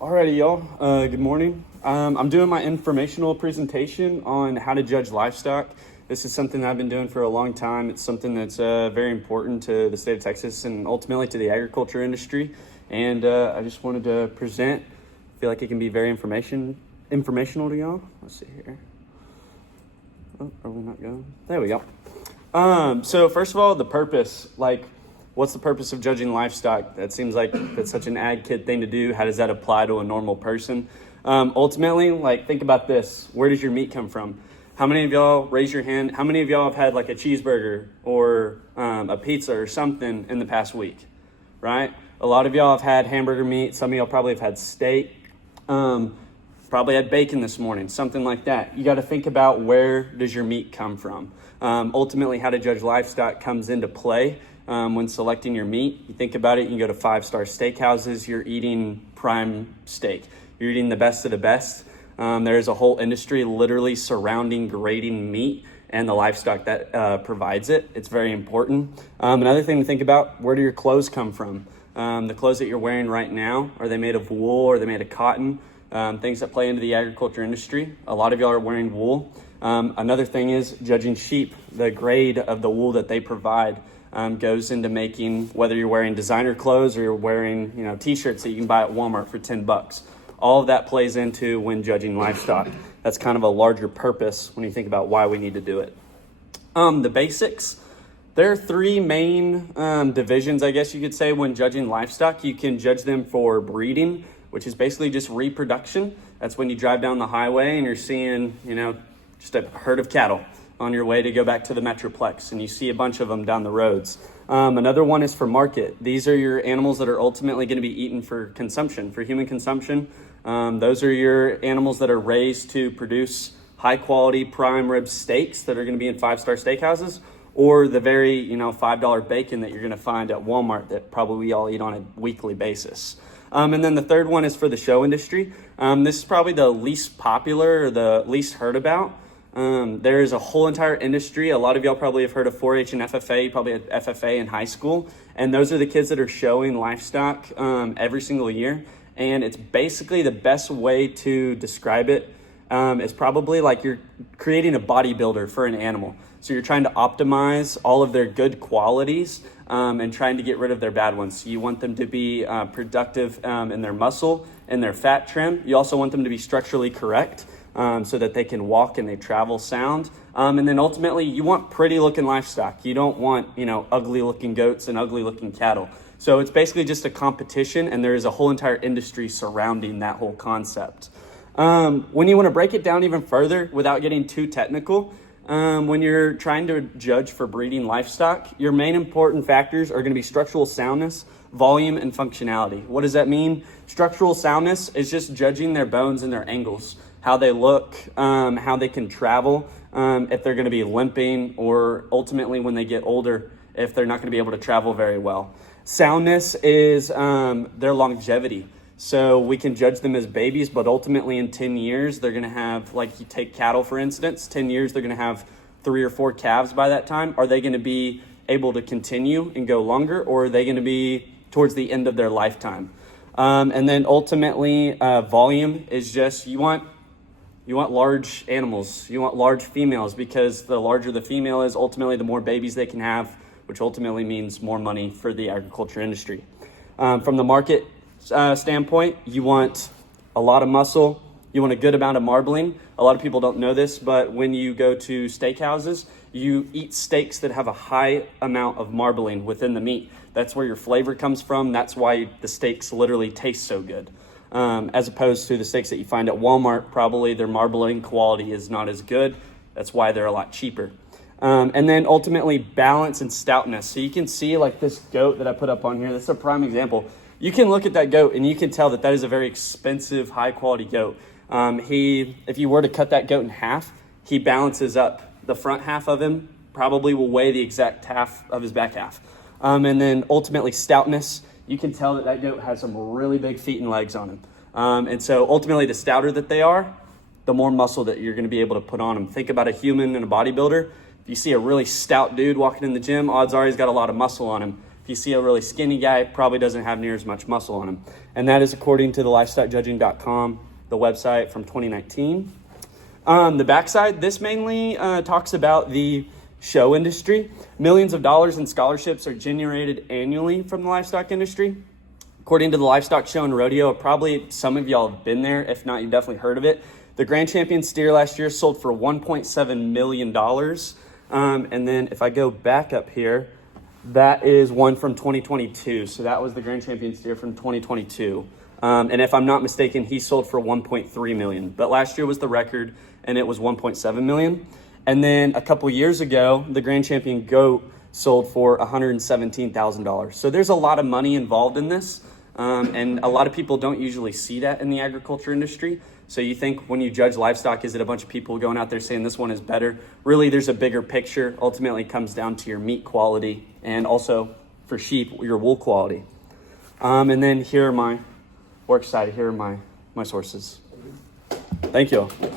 Alrighty, y'all. Good morning. I'm doing my informational presentation on how to judge livestock. This is something that I've been doing for a long time. It's something that's very important to the state of Texas and ultimately to the agriculture industry. And I just wanted to present. I feel like it can be very informational to y'all. Let's see here. Oh, are we not going? There we go. So first of all, the purpose. What's the purpose of judging livestock? That seems like that's such an ag kid thing to do. How does that apply to a normal person? Ultimately, think about this. Where does your meat come from? How many of y'all, raise your hand, how many of y'all have had like a cheeseburger or a pizza or something in the past week, right? A lot of y'all have had hamburger meat. Some of y'all probably have had steak. Probably had bacon this morning, something like that. You got to think about, where does your meat come from? Ultimately, how to judge livestock comes into play when selecting your meat. You think about it, you can go to 5-star steakhouses, you're eating prime steak. You're eating the best of the best. There's a whole industry literally surrounding grading meat and the livestock that provides it. It's very important. Another thing to think about, where do your clothes come from? The clothes that you're wearing right now, are they made of wool? Are they made of cotton? Things that play into the agriculture industry. A lot of y'all are wearing wool. Another thing is judging sheep. The grade of the wool that they provide goes into making, whether you're wearing designer clothes or you're wearing, t-shirts that you can buy at Walmart for $10. All of that plays into when judging livestock. That's kind of a larger purpose when you think about why we need to do it. The basics. There are three main divisions, I guess you could say, when judging livestock. You can judge them for breeding, which is basically just reproduction. That's when you drive down the highway and you're seeing, just a herd of cattle on your way to go back to the Metroplex, and you see a bunch of them down the roads. Another one is for market. These are your animals that are ultimately going to be eaten for consumption, for human consumption. Those are your animals that are raised to produce high quality prime rib steaks that are going to be in 5-star steakhouses, or the very, $5 bacon that you're going to find at Walmart that probably we all eat on a weekly basis. And then the third one is for the show industry. This is probably the least popular or the least heard about. There is a whole entire industry. A lot of y'all probably have heard of 4-H and FFA. You probably had FFA in high school. And those are the kids that are showing livestock every single year. And it's basically, the best way to describe it is probably like you're creating a bodybuilder for an animal. So you're trying to optimize all of their good qualities and trying to get rid of their bad ones. So you want them to be productive in their muscle and their fat trim. You also want them to be structurally correct so that they can walk and they travel sound. And then ultimately, you want pretty looking livestock. You don't want, ugly looking goats and ugly looking cattle. So it's basically just a competition, and there is a whole entire industry surrounding that whole concept. When you want to break it down even further without getting too technical, when you're trying to judge for breeding livestock, your main important factors are going to be structural soundness, volume, and functionality. What does that mean? Structural soundness is just judging their bones and their angles, how they look, how they can travel, if they're going to be limping, or ultimately when they get older, if they're not going to be able to travel very well. Soundness is their longevity. So we can judge them as babies, but ultimately in 10 years, they're going to have, like you take cattle, for instance, 10 years, they're going to have 3 or 4 calves by that time. Are they going to be able to continue and go longer, or are they going to be towards the end of their lifetime? And then ultimately, volume is just, you want large animals. You want large females, because the larger the female is, ultimately the more babies they can have, which ultimately means more money for the agriculture industry. From the market standpoint, you want a lot of muscle. You want a good amount of marbling. A lot of people don't know this, but when you go to steakhouses, you eat steaks that have a high amount of marbling within the meat. That's where your flavor comes from. That's why the steaks literally taste so good. As opposed to the steaks that you find at Walmart, probably their marbling quality is not as good. That's why they're a lot cheaper. And then ultimately balance and stoutness. So you can see like this goat that I put up on here. This is a prime example. You can look at that goat and you can tell that that is a very expensive, high quality goat. If you were to cut that goat in half, he balances up. The front half of him probably will weigh the exact half of his back half. And then ultimately stoutness. You can tell that that goat has some really big feet and legs on him. And so ultimately the stouter that they are, the more muscle that you're going to be able to put on them. Think about a human and a bodybuilder. If you see a really stout dude walking in the gym, odds are he's got a lot of muscle on him. If you see a really skinny guy, probably doesn't have near as much muscle on him. And that is according to the livestockjudging.com, the website from 2019. The backside, this mainly talks about the show industry. Millions of dollars in scholarships are generated annually from the livestock industry. According to the Livestock Show and Rodeo, probably some of y'all have been there. If not, you've definitely heard of it. The Grand Champion steer last year sold for $1.7 million. And then if I go back up here, that is one from 2022. So that was the Grand Champion steer from 2022. And if I'm not mistaken, he sold for $1.3 million. But last year was the record, and it was $1.7 million. And then a couple years ago, the Grand Champion goat sold for $117,000. So there's a lot of money involved in this. And a lot of people don't usually see that in the agriculture industry. So you think when you judge livestock, is it a bunch of people going out there saying this one is better? Really, there's a bigger picture. Ultimately, it comes down to your meat quality and also for sheep, your wool quality. And then here are my works side. Here are my sources. Thank you all.